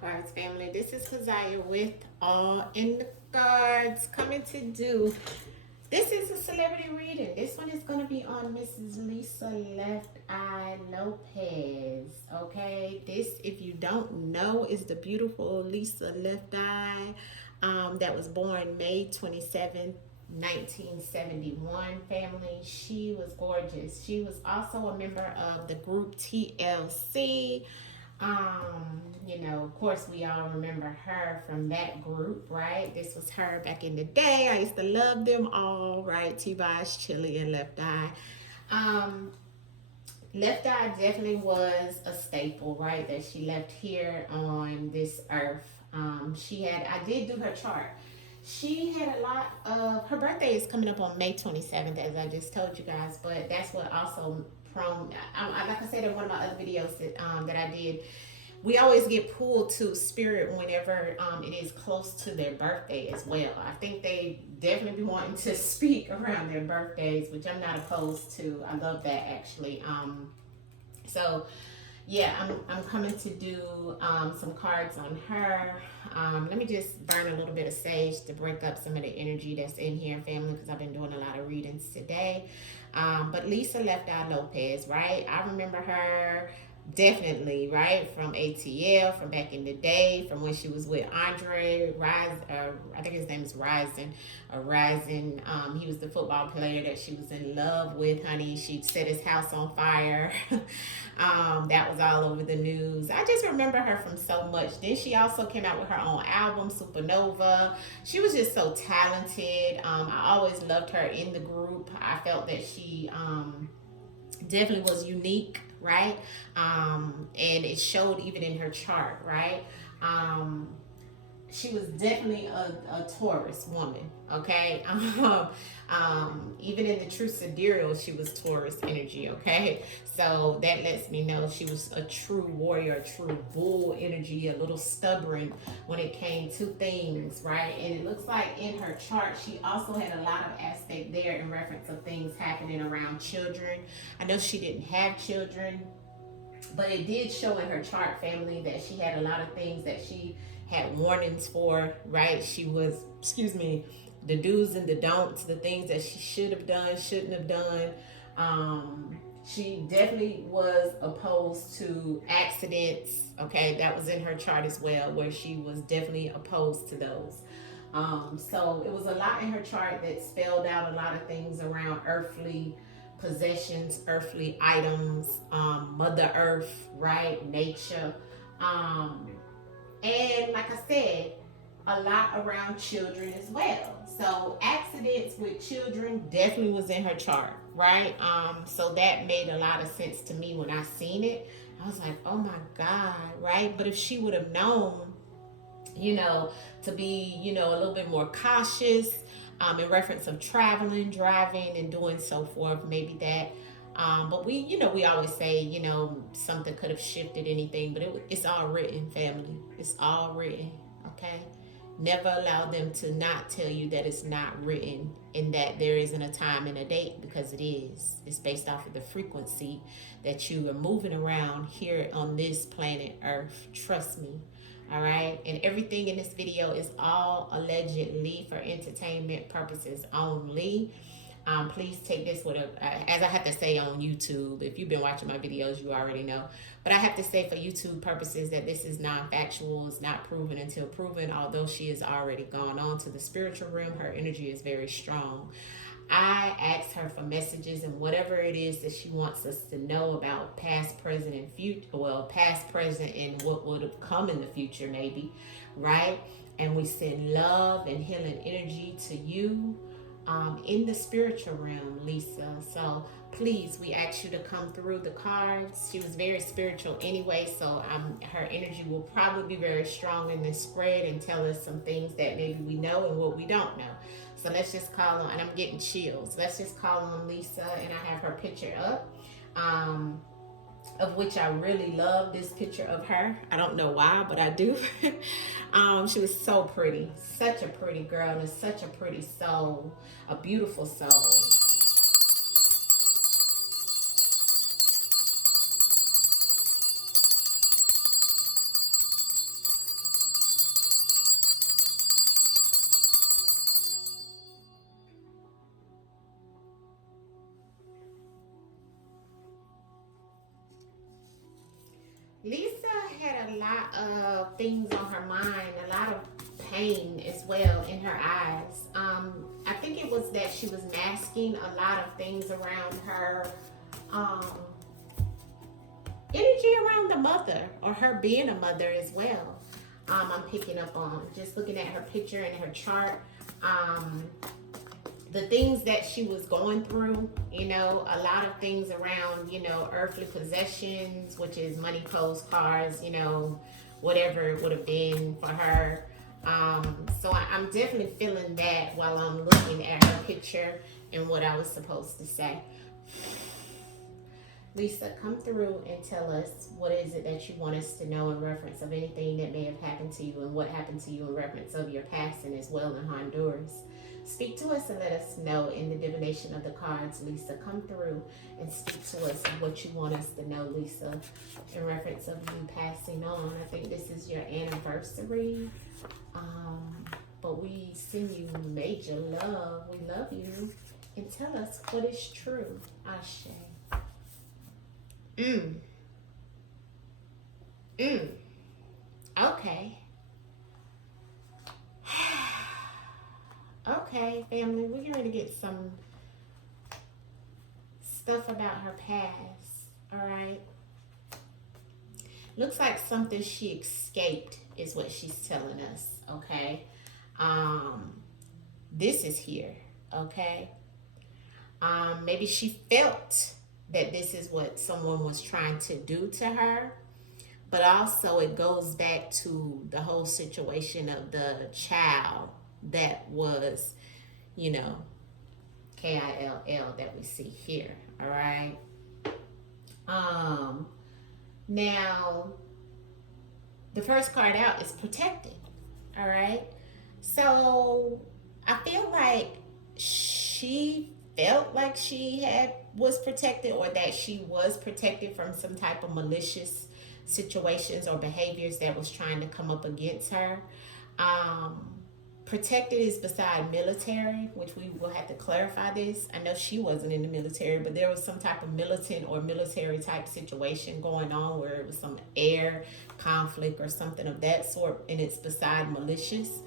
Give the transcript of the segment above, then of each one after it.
Cards family. This is Keziah with All in the Cards coming to do. This is a celebrity reading. This one is going to be on Mrs. Lisa Left Eye Lopez. Okay, this, if you don't know, is the beautiful Lisa Left Eye that was born May 27th, 1971 family. She was gorgeous. She was also a member of the group TLC. Of course, we all remember her from that group, right? This was her back in the day. I used to love them all, right? T-Boz, Chili, and Left Eye. Um, Left Eye definitely was a staple, right? That she left here on this earth. I did do her chart. She had a lot of, her birthday is coming up on May 27th, as I just told you guys, but that's what also like I said in one of my other videos that I did, we always get pulled to spirit whenever it is close to their birthday as well. I think they definitely be wanting to speak around their birthdays, which I'm not opposed to. I love that actually. So yeah, I'm coming to do some cards on her. Let me just burn a little bit of sage to break up some of the energy that's in here, family, because I've been doing a lot of readings today. But Lisa Left Eye Lopez, right? I remember her definitely, right, from ATL, from back in the day, from when she was with Andre Rise. I think his name is Rising. He was the football player that she was in love with, honey. She set his house on fire. That was all over the news. I just remember her from so much. Then she also came out with her own album, Supernova. She was just so talented. I always loved her in the group. I felt that she definitely was unique, right? And it showed even in her chart, right? She was definitely a Taurus woman, okay? Even in the true sidereal, she was Taurus energy, okay? So that lets me know she was a true warrior, a true bull energy, a little stubborn when it came to things, right? And it looks like in her chart, she also had a lot of aspect there in reference of things happening around children. I know she didn't have children, but it did show in her chart, family, that she had a lot of things that she had warnings for, right? She was, the do's and the don'ts, the things that she should have done, shouldn't have done. She definitely was opposed to accidents, okay? That was in her chart as well, where she was definitely opposed to those. So it was a lot in her chart that spelled out a lot of things around earthly possessions, earthly items, Mother Earth, right? Nature. And like I said, a lot around children as well. So accidents with children definitely was in her chart, right? So that made a lot of sense to me when I seen it. I was like, oh my God, right? But if she would have known, to be, a little bit more cautious in reference of traveling, driving, and doing so forth, maybe that. But we always say, something could have shifted anything, but it's all written, family. It's all written, okay? Never allow them to not tell you that it's not written and that there isn't a time and a date, because it is. It's based off of the frequency that you are moving around here on this planet Earth. Trust me. All right. And everything in this video is all allegedly for entertainment purposes only. Please take this with as I have to say on YouTube. If you've been watching my videos, you already know. But I have to say for YouTube purposes that this is non-factual. It's not proven until proven. Although she has already gone on to the spiritual realm, her energy is very strong. I asked her for messages and whatever it is that she wants us to know about past, present, and future. Well, past, present, and what would have come in the future, maybe, right? And we send love and healing energy to you in the spiritual realm, Lisa. So please, we ask you to come through the cards. She was very spiritual anyway, so her energy will probably be very strong in this spread and tell us some things that maybe we know and what we don't know. So let's just call on, and I'm getting chills. Let's just call on Lisa, and I have her picture up, of which I really love this picture of her. I don't know why, but I do. She was so pretty, such a pretty girl, and such a pretty soul, a beautiful soul. Lisa had a lot of things on her mind, a lot of pain as well in her eyes. I think it was that she was masking a lot of things around her um, energy around the mother, or her being a mother as well. I'm picking up on just looking at her picture and her chart. The things that she was going through, you know, a lot of things around, you know, earthly possessions, which is money, clothes, cars, you know, whatever it would have been for her. So I'm definitely feeling that while I'm looking at her picture and what I was supposed to say. Lisa, come through and tell us what is it that you want us to know in reference of anything that may have happened to you and what happened to you in reference of your passing as well in Honduras. Speak to us and let us know in the divination of the cards, Lisa. Come through and speak to us of what you want us to know, Lisa, in reference of you passing on. I think this is your anniversary. But we send you major love. We love you. And tell us what is true. Ashe. Okay. Okay, family, we're going to get some stuff about her past. All right. Looks like something she escaped is what she's telling us. Okay. This is here. Okay. Maybe she felt that this is what someone was trying to do to her, but also it goes back to the whole situation of the child that was, you know, K-I-L-L that we see here. All right. Now the first card out is protected. All right. So I feel like she felt like she was protected, or that she was protected from some type of malicious situations or behaviors that was trying to come up against her. Protected is beside military, which we will have to clarify this. I know she wasn't in the military, but there was some type of militant or military type situation going on where it was some air conflict or something of that sort, and it's beside malicious.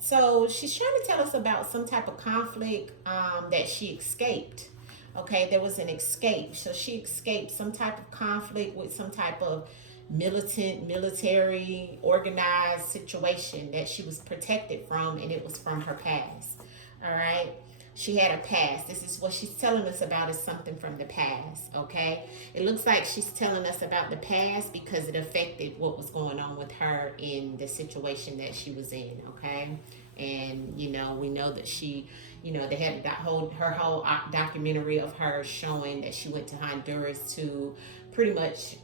So she's trying to tell us about some type of conflict that she escaped. Okay, there was an escape. So she escaped some type of conflict with some type of militant, military, organized situation that she was protected from, and it was from her past. All right. She had a past. This is what she's telling us about, is something from the past. Okay. It looks like she's telling us about the past because it affected what was going on with her in the situation that she was in. Okay. And, you know, we know that she, you know, they had her whole documentary of her showing that she went to Honduras to pretty much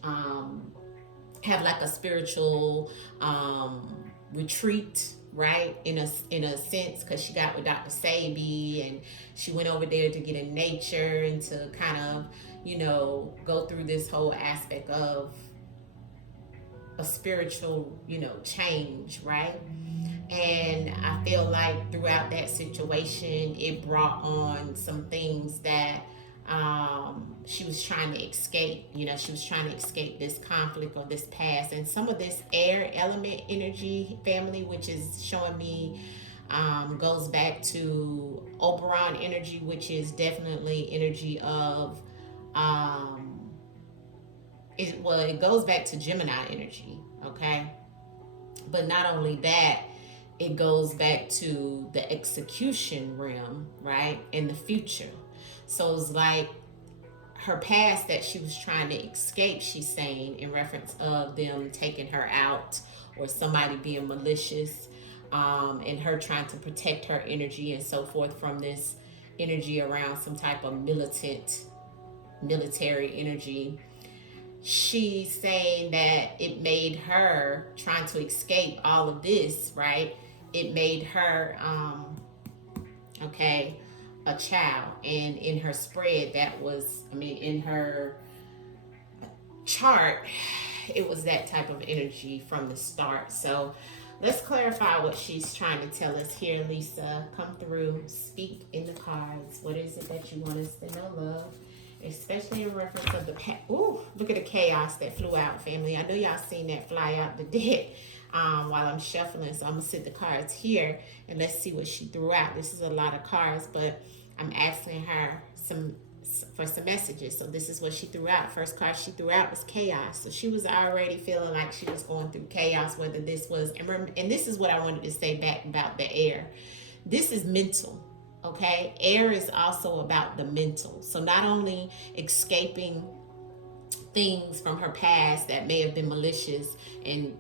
have like a spiritual retreat, right, in a sense, because she got with Dr. Sabi, and she went over there to get in nature and to kind of, you know, go through this whole aspect of a spiritual, you know, change, right? And I feel like throughout that situation, it brought on some things that she was trying to escape. You know, she was trying to escape this conflict or this past. And some of this air element energy, family, which is showing me, goes back to Oberon energy, which is definitely energy of, it goes back to Gemini energy, okay? But not only that, it goes back to the execution realm, right? In the future. So it's like her past that she was trying to escape, she's saying, in reference of them taking her out or somebody being malicious, and her trying to protect her energy and so forth from this energy around some type of militant, military energy. She's saying that it made her trying to escape all of this, right? It made her, a child. And in her spread, in her chart, it was that type of energy from the start. So let's clarify what she's trying to tell us here, Lisa. Come through, speak in the cards. What is it that you want us to know, love? especially in reference of the ooh, look at the chaos that flew out, family. I know y'all seen that fly out the deck while I'm shuffling, so I'm gonna sit the cards here and let's see what she threw out. This is a lot of cards, but I'm asking her for some messages. So this is what she threw out. First card she threw out was chaos. So she was already feeling like she was going through chaos, whether this was, and this is what I wanted to say back about the air. This is mental. Okay, air is also about the mental. So not only escaping things from her past that may have been malicious and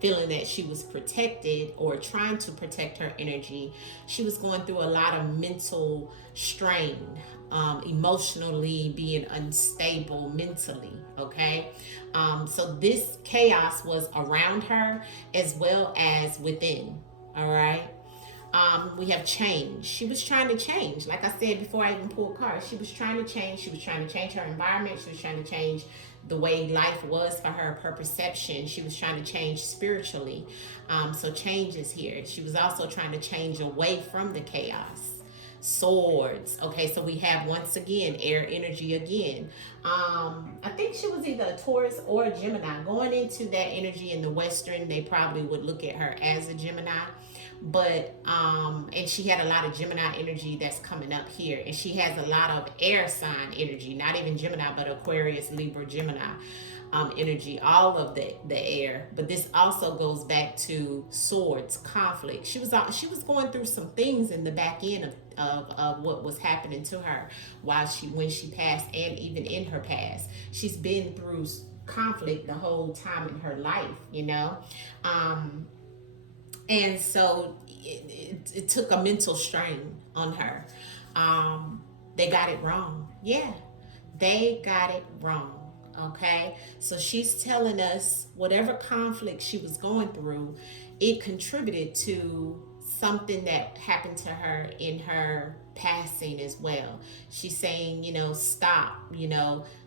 feeling that she was protected or trying to protect her energy, she was going through a lot of mental strain, emotionally being unstable mentally. Okay, so this chaos was around her as well as within. All right. We have change. She was trying to change. Like I said before I even pulled cards, she was trying to change. She was trying to change her environment. She was trying to change the way life was for her, her perception. She was trying to change spiritually. So change is here. She was also trying to change away from the chaos. Swords. Okay, so we have once again air energy again. I think she was either a Taurus or a Gemini. Going into that energy in the Western, they probably would look at her as a Gemini. But and she had a lot of Gemini energy that's coming up here, and she has a lot of air sign energy, not even Gemini but Aquarius, Libra, Gemini energy, all of the air. But this also goes back to swords, conflict. She was going through some things in the back end of what was happening to her when she passed, and even in her past. She's been through conflict the whole time in her life, you know. And so it took a mental strain on her. They got it wrong. Yeah, they got it wrong. Okay, so she's telling us whatever conflict she was going through, it contributed to something that happened to her in her passing as well. She's saying, stop,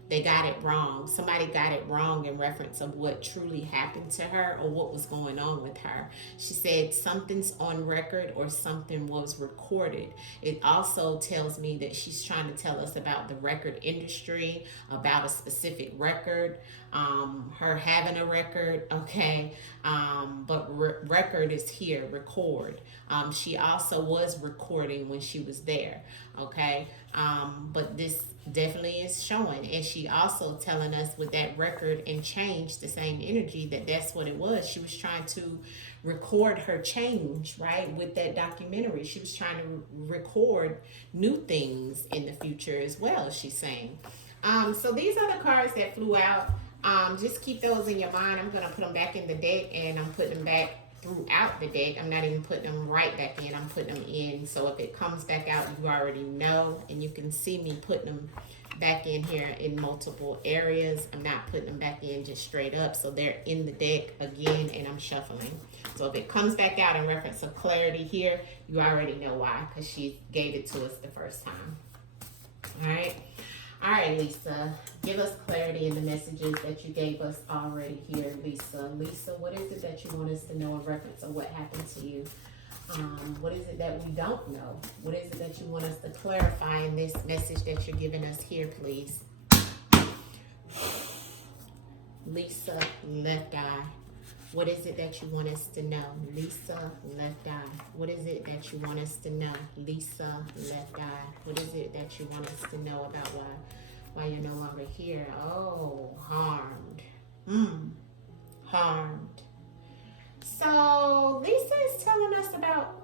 they got it wrong. Somebody got it wrong in reference of what truly happened to her or what was going on with her. She said something's on record or something was recorded. It also tells me that she's trying to tell us about the record industry, about a specific record, her having a record, okay? But record is here, record. She also was recording when she was there, okay? But this definitely is showing, and she also telling us with that record and change, the same energy, that's what it was. She was trying to record her change, right? With that documentary, she was trying to record new things in the future as well, she's saying. So these are the cards that flew out. Just keep those in your mind. I'm going to put them back in the deck, and I'm putting them back throughout the deck. I'm not even putting them right back in. I'm putting them in. So if it comes back out, you already know. And you can see me putting them back in here in multiple areas. I'm not putting them back in just straight up. So they're in the deck again, and I'm shuffling. So if it comes back out in reference to clarity here, you already know why, because she gave it to us the first time. All right, Lisa, give us clarity in the messages that you gave us already here, Lisa. Lisa, what is it that you want us to know in reference of what happened to you? What is it that we don't know? What is it that you want us to clarify in this message that you're giving us here, please? Lisa, left eye. What is it that you want us to know? Lisa, left eye. What is it that you want us to know? Lisa, left eye. What is it that you want us to know about why you're no longer here? Oh, harmed. Harmed. So Lisa is telling us about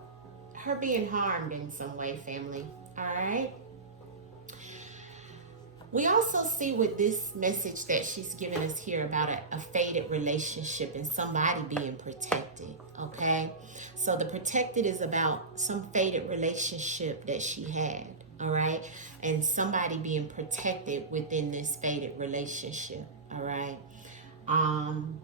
her being harmed in some way, family. All right. We also see with this message that she's giving us here about a faded relationship and somebody being protected, okay? So the protected is about some faded relationship that she had, all right? And somebody being protected within this faded relationship, all right?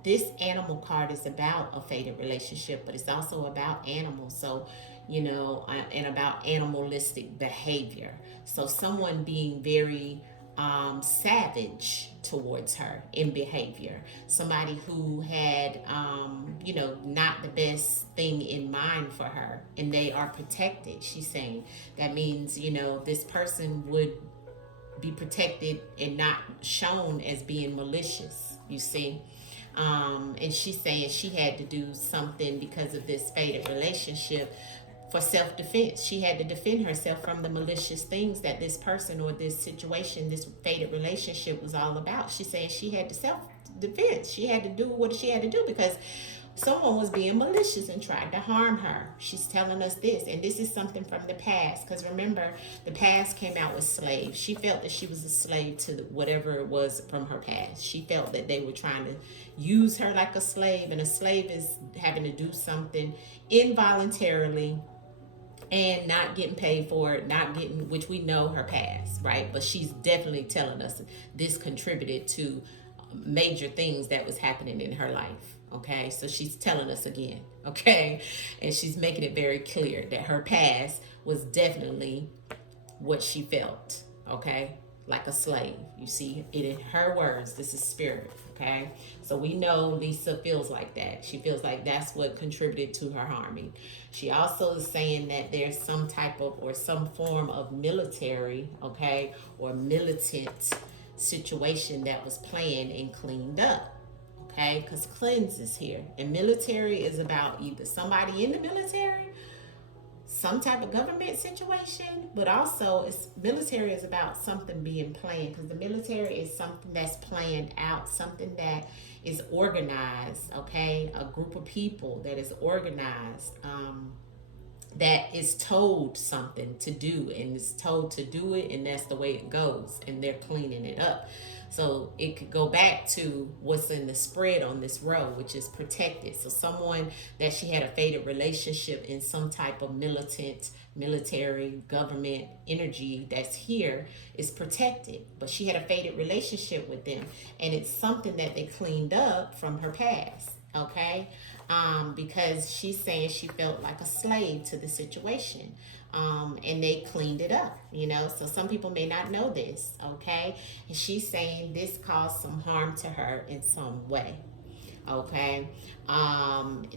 This animal card is about a faded relationship, but it's also about animals. So, and about animalistic behavior. So someone being very savage towards her in behavior. Somebody who had, not the best thing in mind for her, and they are protected, she's saying. That means, this person would be protected and not shown as being malicious, you see. And she's saying she had to do something because of this fated relationship for self-defense. She had to defend herself from the malicious things that this person or this situation, this fated relationship was all about. She's saying she had to self-defense. She had to do what she had to do because someone was being malicious and tried to harm her. She's telling us this, and this is something from the past, because remember, the past came out with slaves. She felt that she was a slave to whatever it was from her past. She felt that they were trying to use her like a slave, and a slave is having to do something involuntarily and not getting paid for it, not getting, which we know her past, right? But she's definitely telling us this contributed to major things that was happening in her life. Okay, so she's telling us again, okay, and she's making it very clear that her past was definitely what she felt, okay, like a slave. You see it in her words. This is spirit, okay? So we know Lisa feels like that. She feels like that's what contributed to her harming. She also is saying that there's some type of or some form of military, okay, or militant situation that was planned and cleaned up. Okay, because cleanse is here. And military is about either somebody in the military, some type of government situation, but also military is about something being planned, because the military is something that's planned out, something that is organized, okay? A group of people that is organized, that is told something to do and is told to do it, and that's the way it goes, and they're cleaning it up. So it could go back to what's in the spread on this row, which is protected. So someone that she had a fated relationship in some type of militant, military, government energy that's here is protected. But she had a fated relationship with them, and it's something that they cleaned up from her past, okay? Because she's saying she felt like a slave to the situation. And they cleaned it up, you know. So some people may not know this, okay? And she's saying this caused some harm to her in some way, okay?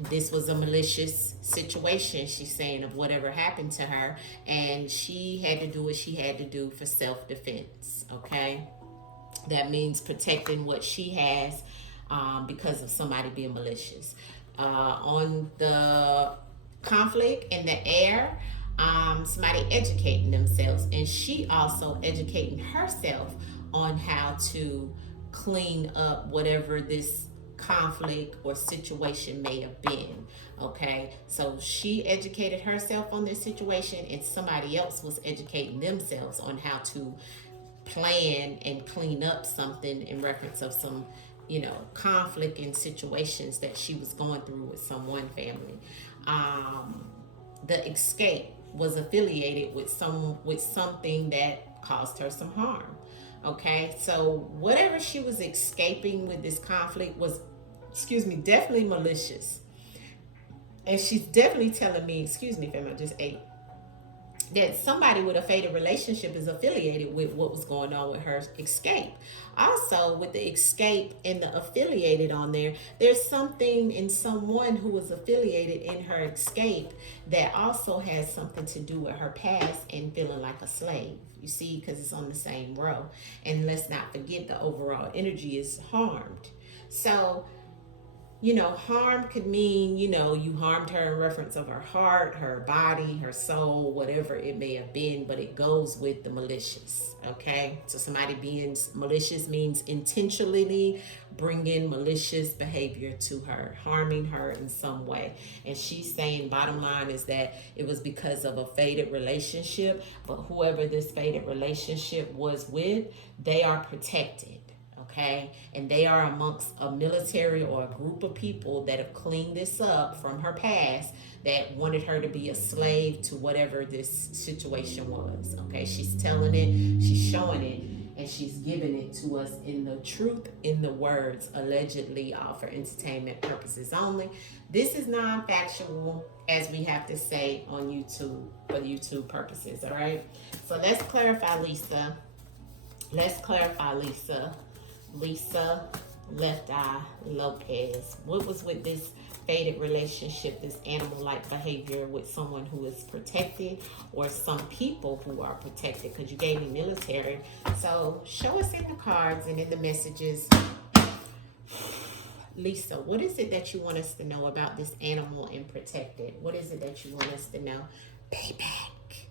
This was a malicious situation, she's saying, of whatever happened to her, and she had to do what she had to do for self-defense, okay? That means protecting what she has because of somebody being malicious. On the conflict in the air, somebody educating themselves, and she also educating herself on how to clean up whatever this conflict or situation may have been, okay? So she educated herself on this situation, and somebody else was educating themselves on how to plan and clean up something in reference of some, you know, conflict and situations that she was going through with one family. The escape was affiliated with something that caused her some harm. Okay, so whatever she was escaping with this conflict was, definitely malicious. And she's definitely telling me, fam, I just ate, that somebody with a fated relationship is affiliated with what was going on with her escape. Also, with the escape and the affiliated on there, there's something in someone who was affiliated in her escape that also has something to do with her past and feeling like a slave. You see, because it's on the same row. And let's not forget the overall energy is harmed. So, you know, harm could mean, you know, you harmed her in reference of her heart, her body, her soul, whatever it may have been, but it goes with the malicious, okay? So somebody being malicious means intentionally bringing malicious behavior to her, harming her in some way. And she's saying, bottom line is that it was because of a fated relationship, but whoever this fated relationship was with, they are protected. Okay, and they are amongst a military or a group of people that have cleaned this up from her past that wanted her to be a slave to whatever this situation was. Okay, she's telling it, she's showing it, and she's giving it to us in the truth, in the words, allegedly all for entertainment purposes only. This is non-factual, as we have to say on YouTube, for YouTube purposes, all right? So let's clarify, Lisa. Lisa, Left Eye, Lopez. What was with this faded relationship, this animal-like behavior with someone who is protected, or some people who are protected, because you gave me military. So show us in the cards and in the messages, Lisa, what is it that you want us to know about this animal and protected? What is it that you want us to know? Payback.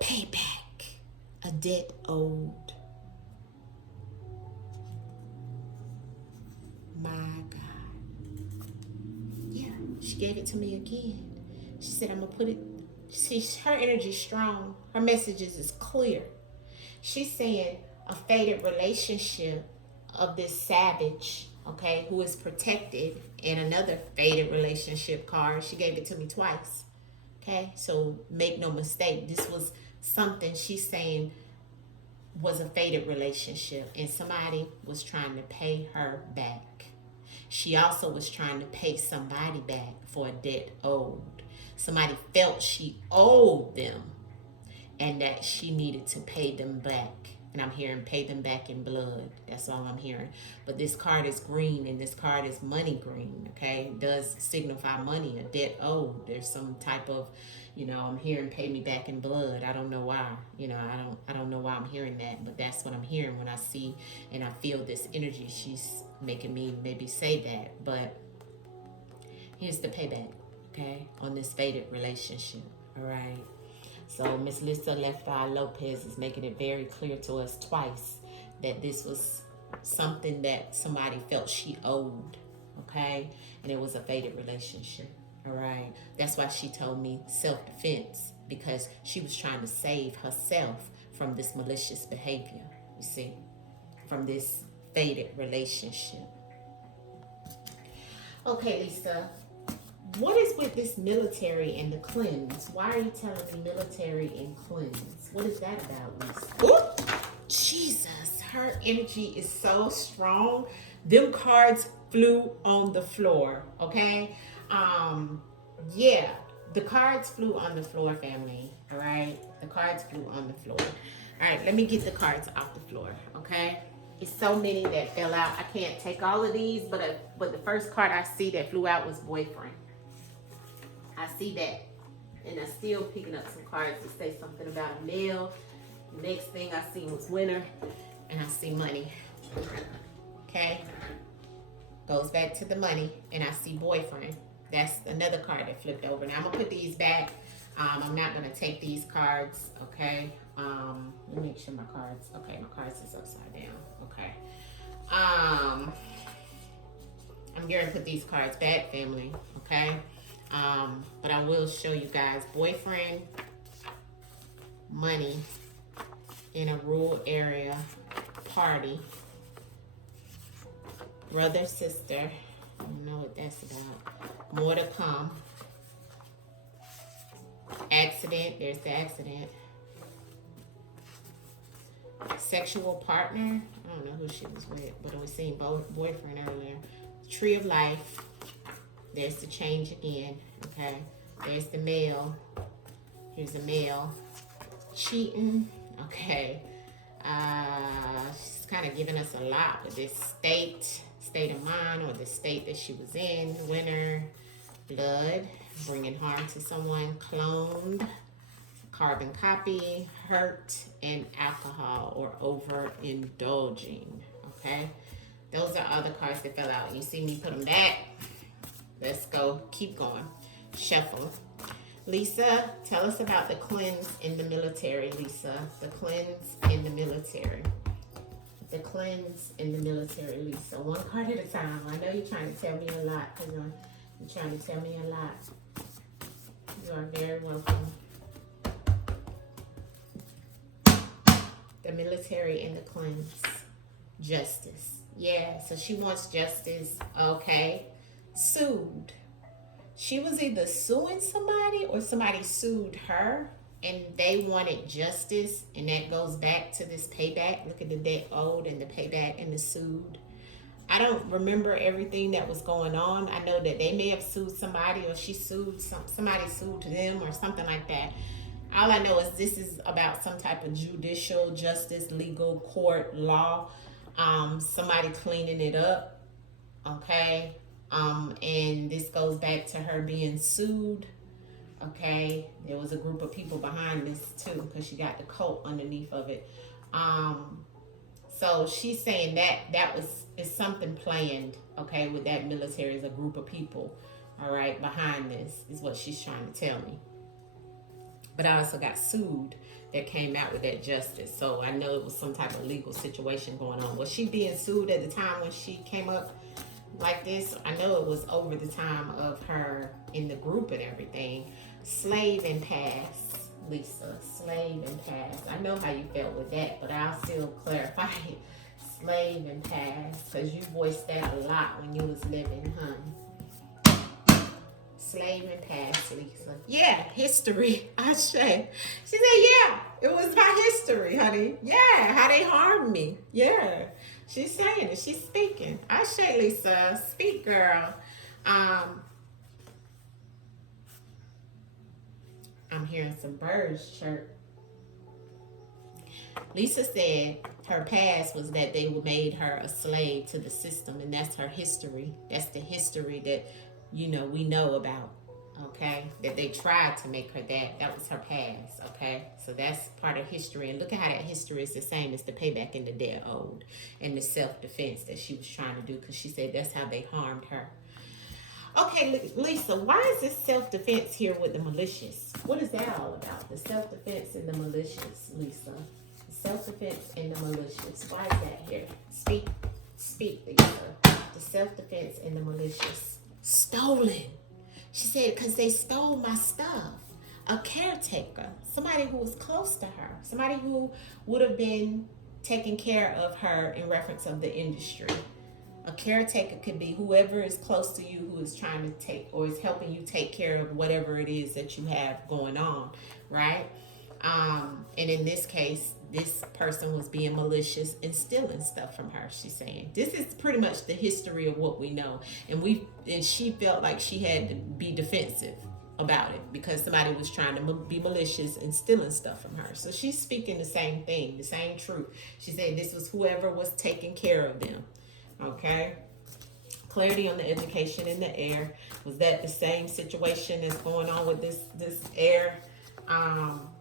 Payback. A debt owed. My God. Yeah, she gave it to me again. She said, I'm going to put it. See, her energy is strong. Her messages is clear. She's saying a faded relationship of this savage, okay, who is protected, and another faded relationship card. She gave it to me twice. Okay, so make no mistake. This was something she's saying was a faded relationship, and somebody was trying to pay her back. She also was trying to pay somebody back for a debt owed. Somebody felt she owed them and that she needed to pay them back. And I'm hearing pay them back in blood. That's all I'm hearing. But this card is green, and this card is money green, okay? It does signify money, a debt owed. There's some type of, I'm hearing pay me back in blood. I don't know why. I don't know why I'm hearing that, but that's what I'm hearing when I see and I feel this energy. She's making me maybe say that. But here's the payback, okay, on this faded relationship, all right? So Miss Lisa Lopez is making it very clear to us twice that this was something that somebody felt she owed, okay? And it was a faded relationship, all right? That's why she told me self-defense, because she was trying to save herself from this malicious behavior, you see, from this faded relationship. Okay, Lisa. What is with this military and the cleanse? Why are you telling me military and cleanse? What is that about, Lisa? Ooh, Jesus, her energy is so strong. Them cards flew on the floor, okay? Yeah, the cards flew on the floor, family, all right? The cards flew on the floor. All right, let me get the cards off the floor, okay? It's so many that fell out. I can't take all of these, but the first card I see that flew out was boyfriend. I see that, and I'm still picking up some cards to say something about a male. The next thing I see was winner, and I see money. Okay, goes back to the money, and I see boyfriend. That's another card that flipped over. Now I'm gonna put these back. I'm not gonna take these cards. Okay. Let me make sure my cards. Okay, my cards is upside down. Okay. I'm gonna put these cards back, family. Okay. But I will show you guys boyfriend, money in a rural area, party, brother, sister. I don't know what that's about. More to come. Accident. There's the accident. Sexual partner. I don't know who she was with, but I was seeing boyfriend earlier. Tree of life. There's the change again, okay? There's the male. Here's the male. Cheating, okay. She's kind of giving us a lot with this state of mind, or the state that she was in. Winner, blood, bringing harm to someone, cloned, carbon copy, hurt, and alcohol, or overindulging, okay? Those are other cards that fell out. You see me put them back. Let's go. Keep going. Shuffle. Lisa, tell us about the cleanse in the military, Lisa. The cleanse in the military. The cleanse in the military, Lisa. One card at a time. I know you're trying to tell me a lot. You're trying to tell me a lot. You are very welcome. The military and the cleanse. Justice. Yeah, so she wants justice. Okay. Sued. She was either suing somebody or somebody sued her, and they wanted justice, and that goes back to this payback. Look at the debt owed and the payback and the sued. I don't remember everything that was going on. I know that they may have sued somebody, or she sued somebody sued them, or something like that. All I know is this is about some type of judicial justice, legal court law, somebody cleaning it up, okay? And this goes back to her being sued. Okay, there was a group of people behind this too, because she got the cult underneath of it. So she's saying that is something planned, okay, with that military, is a group of people, all right, behind this, is what she's trying to tell me. But I also got sued that came out with that justice. So I know it was some type of legal situation going on. Was she being sued at the time when she came up like this? I know it was over the time of her in the group and everything. Slave and pass, Lisa. Slave and pass. I know how you felt with that, but I'll still clarify it. Slave and pass, because you voiced that a lot when you was living, honey. Slave and pass, Lisa. Yeah, history. I say. She said, yeah, it was my history, honey. Yeah, how they harmed me. Yeah. She's saying it. She's speaking. I say, Lisa, speak, girl. I'm hearing some birds chirp. Lisa said her past was that they made her a slave to the system, and that's her history. That's the history that, we know about, okay? That they tried to make her that. That was her past, okay? So that's part of history. And look at how that history is the same as the payback and the debt owed and the self-defense that she was trying to do, because she said that's how they harmed her. Okay, Lisa, why is this self-defense here with the malicious? What is that all about? The self-defense and the malicious, Lisa. The self-defense and the malicious. Why is that here? Speak, Lisa. The self-defense and the malicious. Stolen. She said, because they stole my stuff. A caretaker, somebody who was close to her, somebody who would have been taking care of her in reference of the industry. A caretaker could be whoever is close to you, who is trying to take or is helping you take care of whatever it is that you have going on, right? And in this case, this person was being malicious and stealing stuff from her. She's saying this is pretty much the history of what we know, and she felt like she had to be defensive about it because somebody was trying to be malicious and stealing stuff from her. So she's speaking the same thing, the same truth. She said this was whoever was taking care of them. Okay, clarity on the education in the air. Was that the same situation that's going on with this air?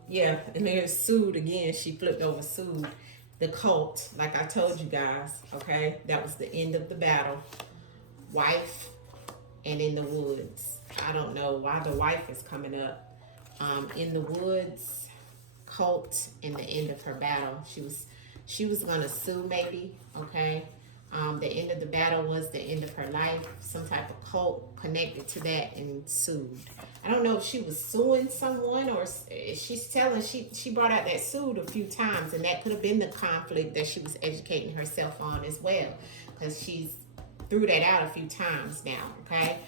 Yeah, and there's sued again. She flipped over, sued the cult, like I told you guys. Okay, that was the end of the battle. Wife and in the woods. I don't know why the wife is coming up. In the woods, cult, and the end of her battle. She was gonna sue maybe. Okay. The end of the battle was the end of her life. Some type of cult connected to that and sued. I don't know if she was suing someone or she's telling, she brought out that sued a few times, and that could have been the conflict that she was educating herself on as well, because she's threw that out a few times now, okay?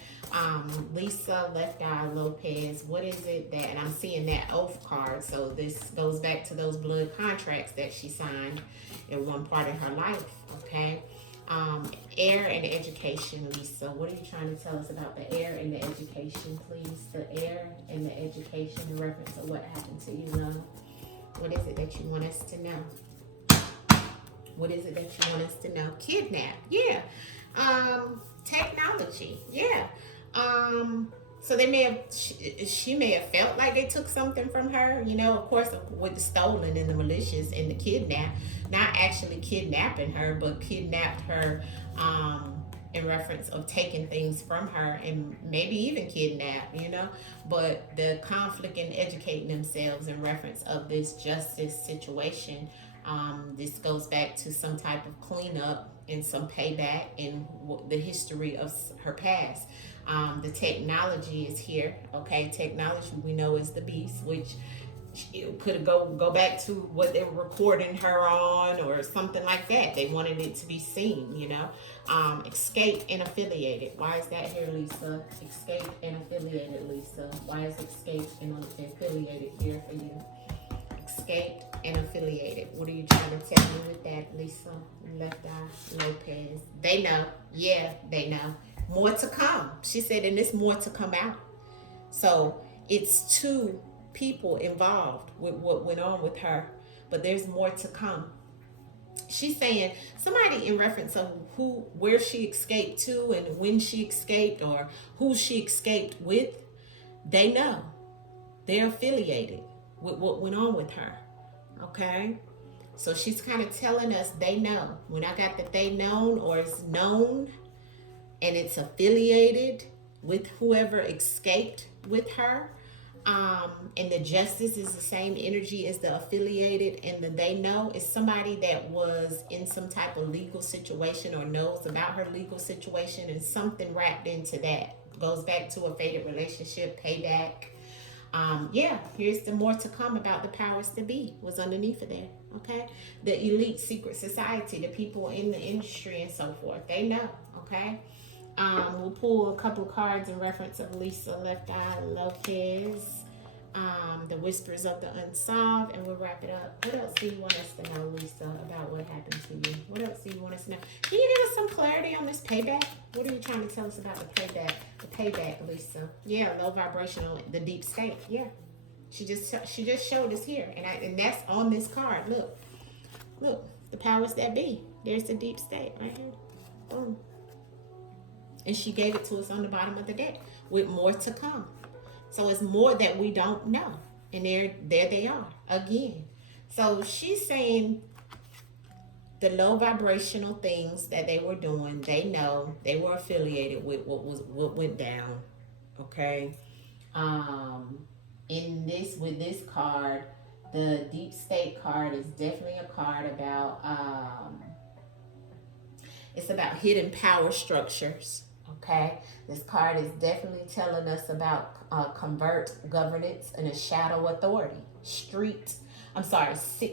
Lisa, left eye, Lopez, what is it that, and I'm seeing that oath card, so this goes back to those blood contracts that she signed in one part of her life, okay? Air and education, Lisa. What are you trying to tell us about the air and the education, please? The air and the education in reference to what happened to you, love. What is it that you want us to know? What is it that you want us to know? Kidnap, yeah. Technology, yeah. So they may have, she may have felt like they took something from her, of course, with the stolen and the malicious and the kidnap, not actually kidnapping her, but kidnapped her in reference of taking things from her and maybe even kidnap, but the conflict in educating themselves in reference of this justice situation. This goes back to some type of cleanup and some payback in the history of her past. The technology is here, okay? Technology we know is the beast, which could go back to what they were recording her on or something like that. They wanted it to be seen, Escape and affiliated. Why is that here, Lisa? Escape and affiliated, Lisa. Why is escape and affiliated here for you? Escaped and affiliated. What are you trying to tell me with that, Lisa? Left eye, Lopez. They know. Yeah, they know. More to come. She said, and there's more to come out. So it's two people involved with what went on with her, but there's more to come. she's saying somebody in reference of where she escaped to and when she escaped or who she escaped with, they know. They're affiliated with what went on with her. Okay? So she's kind of telling us they know. When I got that they known or it's known and it's affiliated with whoever escaped with her, and the justice is the same energy as the affiliated, and the they know is somebody that was in some type of legal situation or knows about her legal situation, and something wrapped into that goes back to a fated relationship, payback. Yeah, here's the more to come about the powers to be was underneath of there. Okay, the elite secret society, the people in the industry and so forth, they know. Okay. We'll pull a couple of cards in reference of Lisa, Left Eye, Lopez, the Whispers of the Unsolved, and we'll wrap it up. What else do you want us to know, Lisa, about what happened to you? What else do you want us to know? Can you give us some clarity on this payback? What are you trying to tell us about the payback? The payback, Lisa. Yeah, low vibrational, the deep state. Yeah, she just showed us here, and that's on this card. Look, the powers that be. There's the deep state right here. Boom. And she gave it to us on the bottom of the deck with more to come. So it's more that we don't know. And there they are again. So she's saying the low vibrational things that they were doing, they know, they were affiliated with what went down. Okay. With this card, the deep state card is definitely a card about it's about hidden power structures. Okay, this card is definitely telling us about covert governance and a shadow authority. And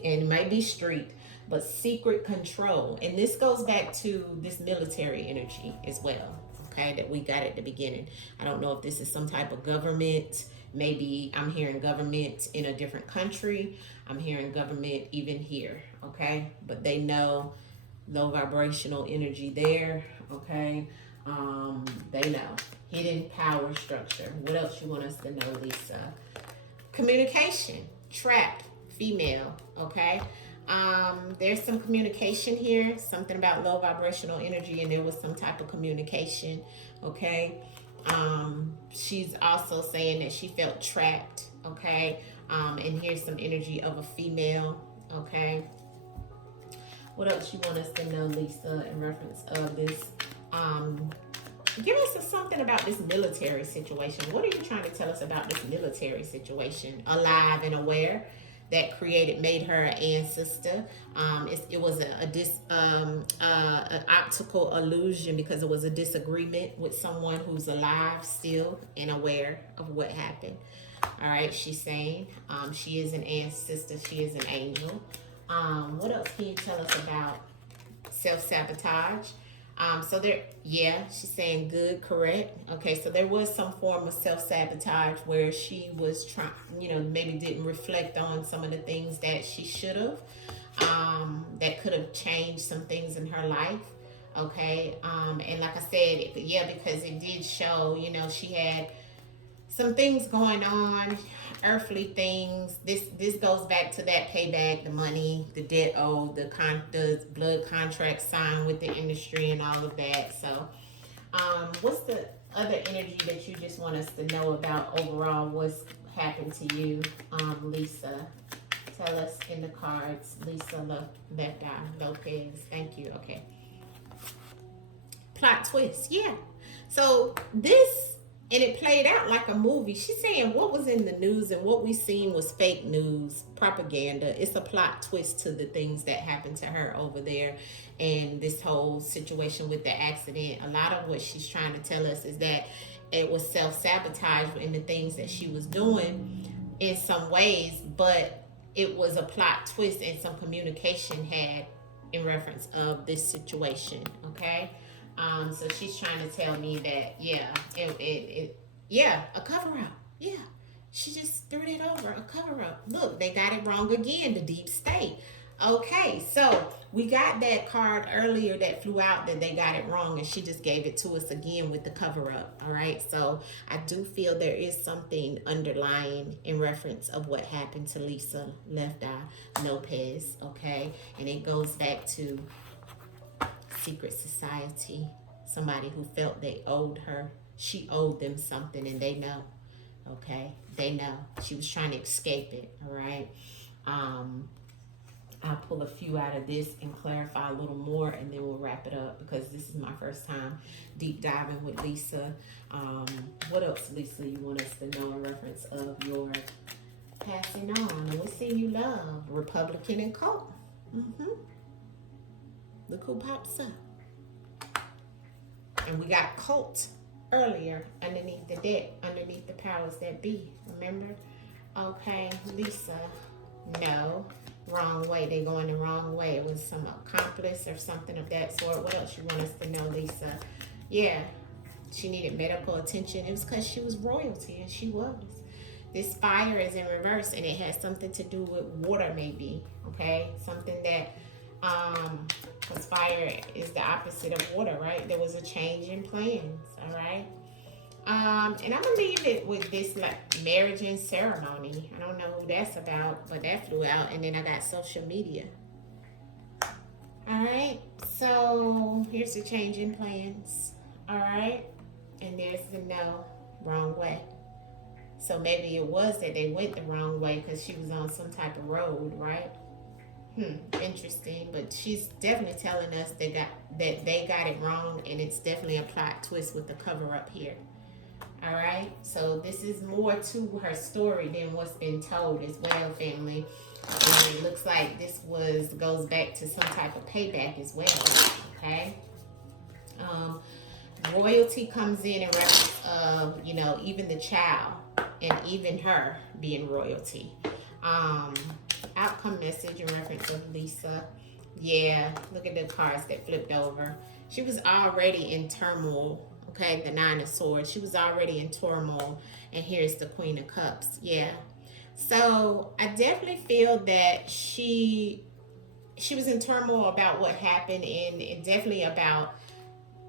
it might be street, but secret control. And this goes back to this military energy as well, okay, that we got at the beginning. I don't know if this is some type of government. Maybe I'm hearing government in a different country. I'm hearing government even here, okay? But they know low vibrational energy there, okay? They know. Hidden power structure. What else you want us to know, Lisa? Communication. Trapped. Female. Okay. There's some communication here. Something about low vibrational energy, and there was some type of communication. Okay. She's also saying that she felt trapped. Okay. And here's some energy of a female. Okay. What else you want us to know, Lisa, in reference of this? Give us something about this military situation. What are you trying to tell us about this military situation? Alive and aware that made her an ancestor. It was an optical illusion because it was a disagreement with someone who's alive still and aware of what happened. All right, she's saying she is an ancestor. She is an angel. What else can you tell us about self-sabotage? She's saying good, correct. Okay, so there was some form of self-sabotage where she was trying, maybe didn't reflect on some of the things that she should have, that could have changed some things in her life. Okay, and like I said, because it did show, she had some things going on, earthly things. This goes back to that payback, the money, the debt owed, the blood contract signed with the industry and all of that. So what's the other energy that you just want us to know about overall? What's happened to you, Lisa? Tell us in the cards. Lisa, Left Eye, Lopez. Thank you. Okay. Plot twist. Yeah. So and it played out like a movie. She's saying what was in the news and what we seen was fake news, propaganda. It's a plot twist to the things that happened to her over there and this whole situation with the accident. A lot of what she's trying to tell us is that it was self-sabotage in the things that she was doing in some ways, but it was a plot twist and some communication had in reference of this situation, okay? So she's trying to tell me that, a cover-up. Yeah, she just threw it over, a cover-up. Look, they got it wrong again, the deep state. Okay, so we got that card earlier that flew out that they got it wrong, and she just gave it to us again with the cover up. All right, so I do feel there is something underlying in reference of what happened to Lisa Left Eye Lopez. Okay, and it goes back to secret society, somebody who felt they owed her. She owed them something, and they know. Okay, they know she was trying to escape it. All right. Um, I'll pull a few out of this and clarify a little more, and then we'll wrap it up because this is my first time deep diving with Lisa. What else, Lisa, you want us to know in reference of your passing on? And we see you love Republican and cult. Look who pops up. And we got cult earlier underneath the deck, underneath the powers that be. Remember? Okay, Lisa, no. Wrong way. They going the wrong way. It was some accomplice or something of that sort. What else you want us to know, Lisa? Yeah, she needed medical attention. It was because she was royalty, and she was. This fire is in reverse, and it has something to do with water, maybe. Okay, something that because fire is the opposite of water, right? There was a change in plans. All right. And I'm gonna leave it with this like marriage and ceremony. I don't know who that's about, but that flew out. And then I got social media. All right, so here's the change in plans. All right, and there's the no, wrong way. So maybe it was that they went the wrong way because she was on some type of road, right? Interesting, but she's definitely telling us that they got it wrong, and it's definitely a plot twist with the cover up here. All right, so this is more to her story than what's been told as well, family. And it looks like this goes back to some type of payback as well. Okay, royalty comes in reference of, you know, even the child and even her being royalty. Outcome message in reference of Lisa. Yeah, look at the cards that flipped over. She was already in turmoil. Okay, the Nine of Swords. She was already in turmoil, and here's the Queen of Cups. Yeah. So I definitely feel that she was in turmoil about what happened, and definitely about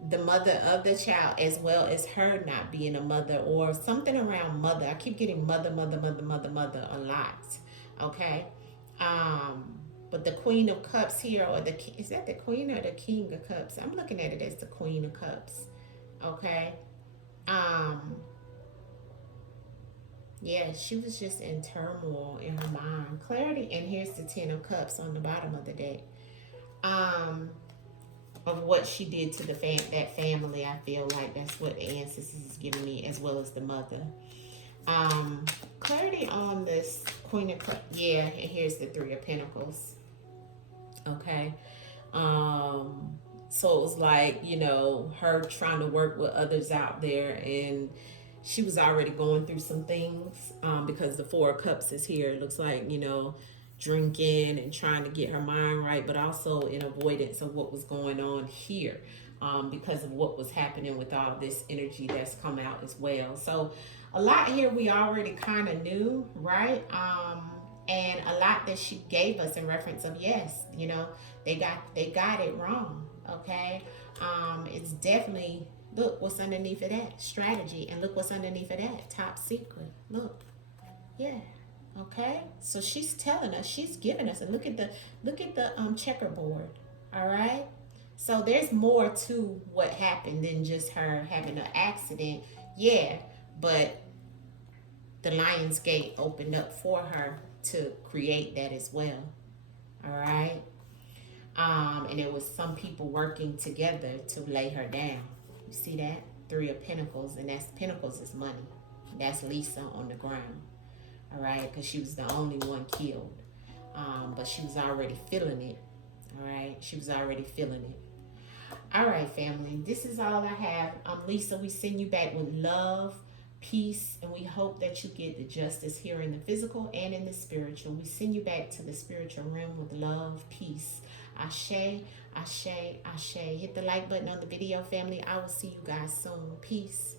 the mother of the child, as well as her not being a mother, or something around mother. I keep getting mother a lot. Okay. But the Queen of Cups here, or is that the Queen or the King of Cups? I'm looking at it as the Queen of Cups. Okay. Yeah, she was just in turmoil in her mind. Clarity, and here's the Ten of Cups on the bottom of the deck. Of what she did to that family. I feel like that's what the ancestors is giving me, as well as the mother. Clarity on this Queen of Cups. Yeah, and here's the Three of Pentacles. Okay. So it was like, you know, her trying to work with others out there, and she was already going through some things because the Four of Cups is here. It looks like, you know, drinking and trying to get her mind right, but also in avoidance of what was going on here because of what was happening with all this energy that's come out as well. So a lot here we already kind of knew, right? And a lot that she gave us in reference of, yes, you know, they got it wrong. Okay. It's definitely, look what's underneath of that, strategy, and look what's underneath of that, top secret. Look. Yeah. Okay. So she's telling us, she's giving us, and look at the checkerboard. All right. So there's more to what happened than just her having an accident. Yeah, but the Lion's Gate opened up for her to create that as well. All right. And it was some people working together to lay her down. You see that? Three of Pentacles, and that's Pentacles is money. That's Lisa on the ground. All right, because she was the only one killed. But she was already feeling it. All right, she was already feeling it. All right, family, this is all I have. Lisa, we send you back with love, peace, and we hope that you get the justice here in the physical and in the spiritual. We send you back to the spiritual realm with love, peace. Ashe, ashe, ashe. Hit the like button on the video, family. I will see you guys soon. Peace.